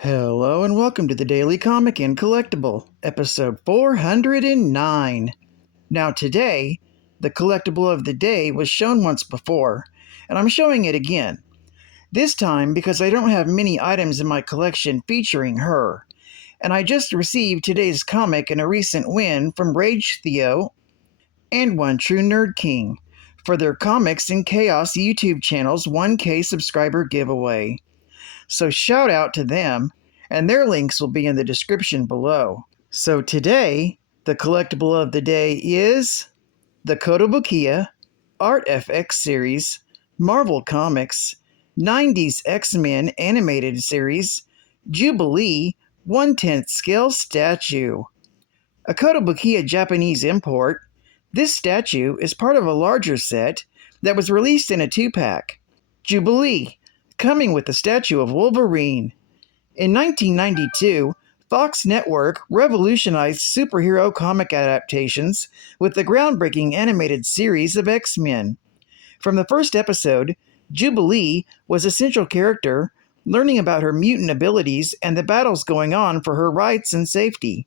Hello and welcome to the Daily Comic and Collectible, episode 409. Now today, the collectible of the day was shown once before, and I'm showing it again. This time because I don't have many items in my collection featuring her, and I just received today's comic in a recent win from Rage Theo and One True Nerd King for their Comics and Chaos YouTube channel's 1K subscriber giveaway. So shout out to them, and their links will be in the description below. So today, the collectible of the day is the Kotobukiya Art FX series, Marvel Comics, 90s X-Men animated series, Jubilee 1/10 scale statue. A Kotobukiya Japanese import, this statue is part of a larger set that was released in a 2-pack. Jubilee, coming with the statue of Wolverine. In 1992, Fox Network revolutionized superhero comic adaptations with the groundbreaking animated series of X-Men. From the first episode, Jubilee was a central character, learning about her mutant abilities and the battles going on for her rights and safety.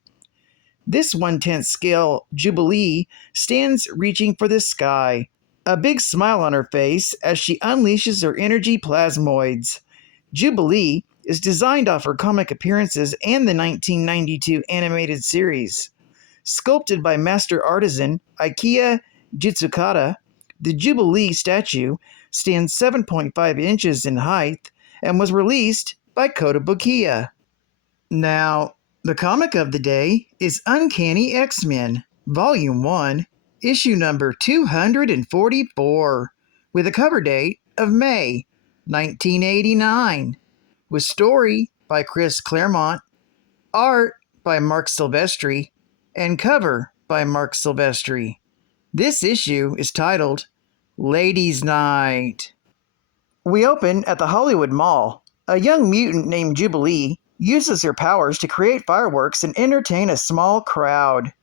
This 1/10 scale Jubilee stands reaching for the sky, a big smile on her face as she unleashes her energy plasmoids. Jubilee is designed off her comic appearances and the 1992 animated series. Sculpted by master artisan Ikea Jitsukata, the Jubilee statue stands 7.5 inches in height and was released by Kotobukiya. Now, the comic of the day is Uncanny X-Men, Volume 1, issue number 244, with a cover date of May 1989, with story by Chris Claremont, art by Mark Silvestri, and cover by Mark Silvestri. This issue is titled Ladies' Night. We open at the Hollywood Mall. A young mutant named Jubilee uses her powers to create fireworks and entertain a small crowd,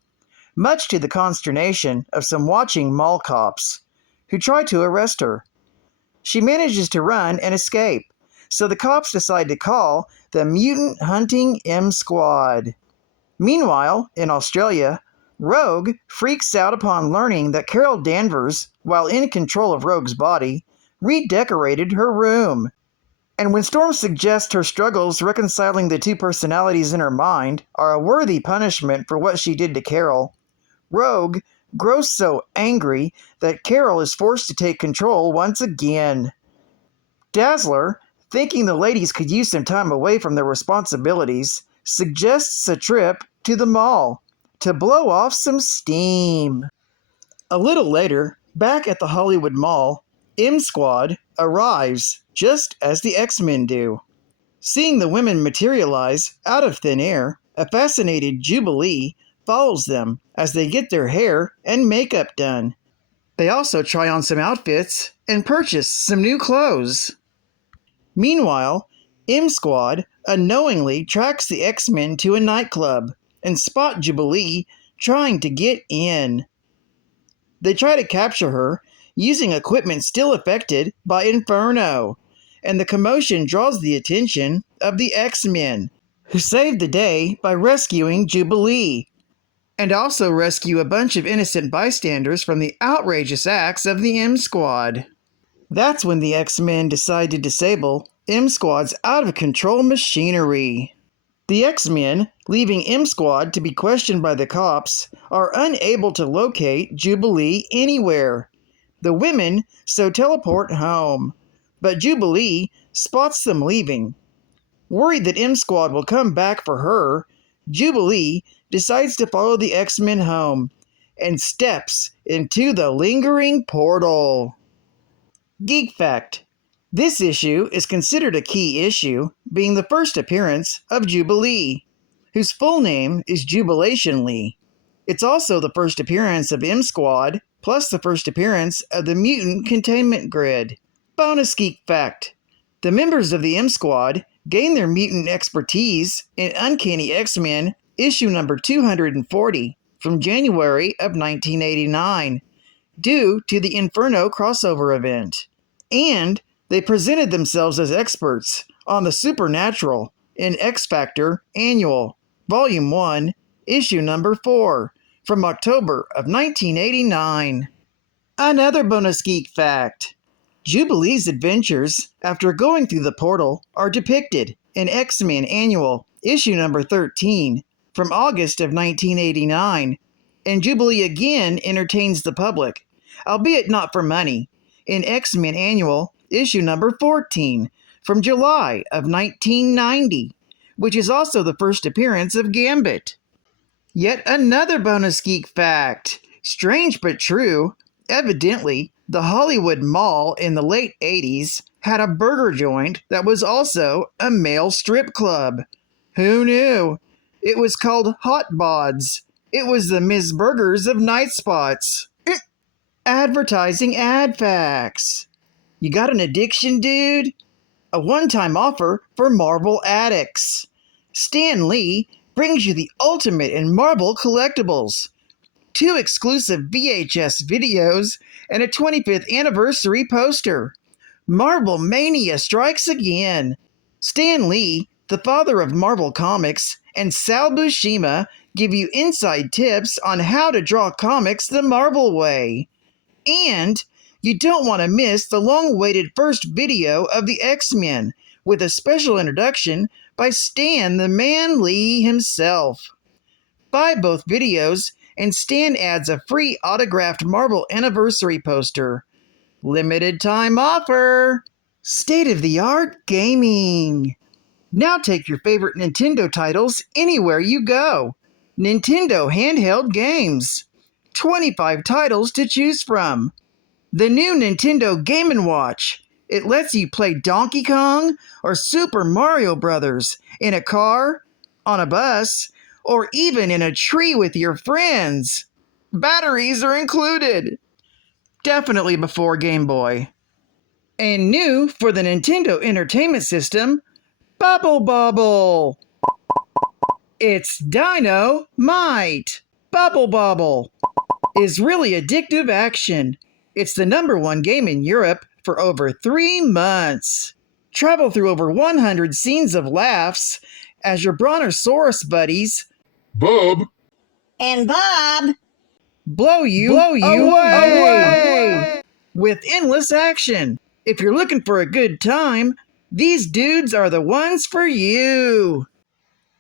much to the consternation of some watching mall cops, who try to arrest her. She manages to run and escape, so the cops decide to call the Mutant Hunting M Squad. Meanwhile, in Australia, Rogue freaks out upon learning that Carol Danvers, while in control of Rogue's body, redecorated her room. And when Storm suggests her struggles reconciling the two personalities in her mind are a worthy punishment for what she did to Carol, Rogue grows so angry that Carol is forced to take control once again. Dazzler, thinking the ladies could use some time away from their responsibilities, suggests a trip to the mall to blow off some steam. A little later, back at the Hollywood Mall, M Squad arrives just as the X-Men do. Seeing the women materialize out of thin air, a fascinated Jubilee follows them as they get their hair and makeup done. They also try on some outfits and purchase some new clothes. Meanwhile, M Squad unknowingly tracks the X-Men to a nightclub and spot Jubilee trying to get in. They try to capture her using equipment still affected by Inferno, and the commotion draws the attention of the X-Men, who save the day by rescuing Jubilee, and also rescue a bunch of innocent bystanders from the outrageous acts of the M Squad. That's when the X-Men decide to disable M Squad's out-of-control machinery. The X-Men, leaving M Squad to be questioned by the cops, are unable to locate Jubilee anywhere. The women so teleport home, but Jubilee spots them leaving. Worried that M Squad will come back for her, Jubilee decides to follow the X-Men home and steps into the lingering portal. Geek Fact: this issue is considered a key issue, being the first appearance of Jubilee, whose full name is Jubilation Lee. It's also the first appearance of M Squad, plus the first appearance of the Mutant Containment Grid. Bonus Geek Fact: the members of the M Squad gain their mutant expertise in Uncanny X-Men issue number 240 from January of 1989, due to the Inferno crossover event. And they presented themselves as experts on the supernatural, in X Factor Annual, Volume 1, Issue Number 4, from October of 1989. Another bonus geek fact. Jubilee's adventures after going through the portal are depicted in X-Men Annual, Issue Number 13, from August of 1989, and Jubilee again entertains the public, albeit not for money, in X-Men Annual, Issue Number 14, from July of 1990, which is also the first appearance of Gambit. Yet another bonus geek fact. Strange but true, evidently, the Hollywood Mall in the late 80s had a burger joint that was also a male strip club. Who knew? It was called Hot Bods. It was the Ms. Burgers of night spots. Advertising ad facts. You got an addiction, dude? A one-time offer for Marvel addicts. Stan Lee brings you the ultimate in Marvel collectibles. 2 exclusive VHS videos and a 25th anniversary poster. Marvel Mania strikes again. Stan Lee, the father of Marvel Comics, and Sal Buscema give you inside tips on how to draw comics the Marvel way. And you don't want to miss the long-awaited first video of the X-Men, with a special introduction by Stan the Man Lee himself. Buy both videos, and Stan adds a free autographed Marvel anniversary poster. Limited time offer! State-of-the-art gaming! Now take your favorite Nintendo titles anywhere you go. Nintendo handheld games. 25 titles to choose from. The new Nintendo Game & Watch. It lets you play Donkey Kong or Super Mario Brothers in a car, on a bus, or even in a tree with your friends. Batteries are included. Definitely before Game Boy. And new for the Nintendo Entertainment System, Bubble Bobble. It's Dynamite. Bubble Bobble is really addictive action. It's the #1 game in Europe for over 3 months. Travel through over 100 scenes of laughs as your Brontosaurus buddies, Bub and Bob, blow you away with endless action. If you're looking for a good time, these dudes are the ones for you.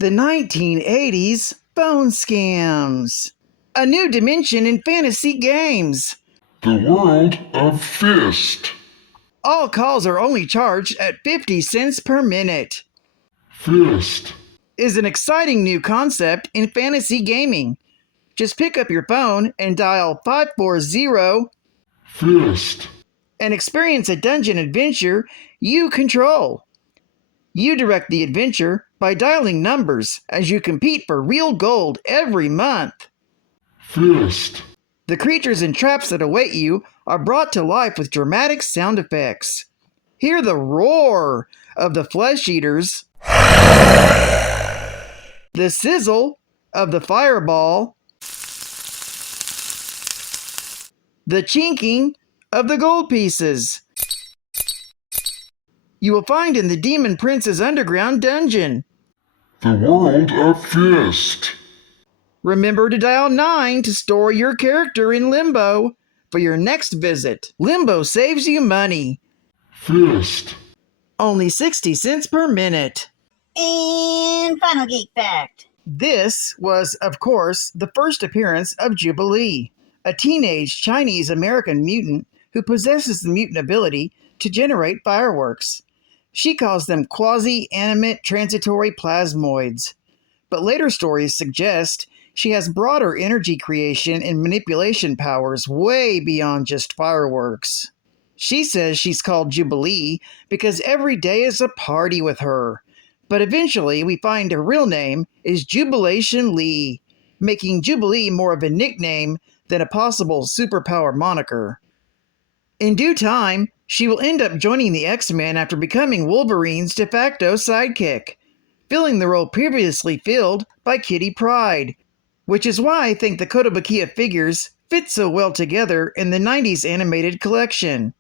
The 1980s phone scams. A new dimension in fantasy games. The World of Fist. All calls are only charged at 50 cents per minute. Fist Is an exciting new concept in fantasy gaming. Just pick up your phone and dial 540 Fist and experience a dungeon adventure you control. You direct the adventure by dialing numbers as you compete for real gold every month. Fist The creatures and traps that await you are brought to life with dramatic sound effects. Hear the roar of the flesh eaters, the sizzle of the fireball, the chinking of the gold pieces. You will find in the Demon Prince's underground dungeon. The World of Fist. Remember to dial 9 to store your character in Limbo for your next visit. Limbo saves you money. Fist Only 60 cents per minute. And final geek fact. This was, of course, the first appearance of Jubilee, a teenage Chinese-American mutant who possesses the mutant ability to generate fireworks. She calls them quasi-animate transitory plasmoids. But later stories suggest she has broader energy creation and manipulation powers way beyond just fireworks. She says she's called Jubilee because every day is a party with her. But eventually we find her real name is Jubilation Lee, making Jubilee more of a nickname than a possible superpower moniker. In due time, she will end up joining the X-Men after becoming Wolverine's de facto sidekick, filling the role previously filled by Kitty Pryde, which is why I think the Kotobukiya figures fit so well together in the 90s animated collection.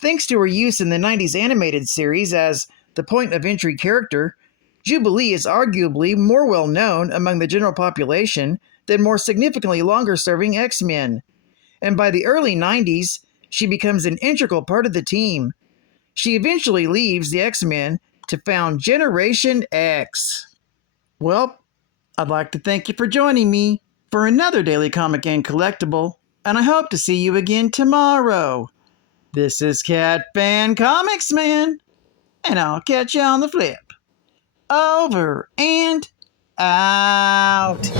Thanks to her use in the 90s animated series as the point-of-entry character, Jubilee is arguably more well known among the general population than more significantly longer-serving X-Men. And by the early 90s, she becomes an integral part of the team. She eventually leaves the X-Men to found Generation X. Well, I'd like to thank you for joining me for another Daily Comic and Collectible, and I hope to see you again tomorrow. This is Cat Fan Comics Man, and I'll catch you on the flip. Over and out.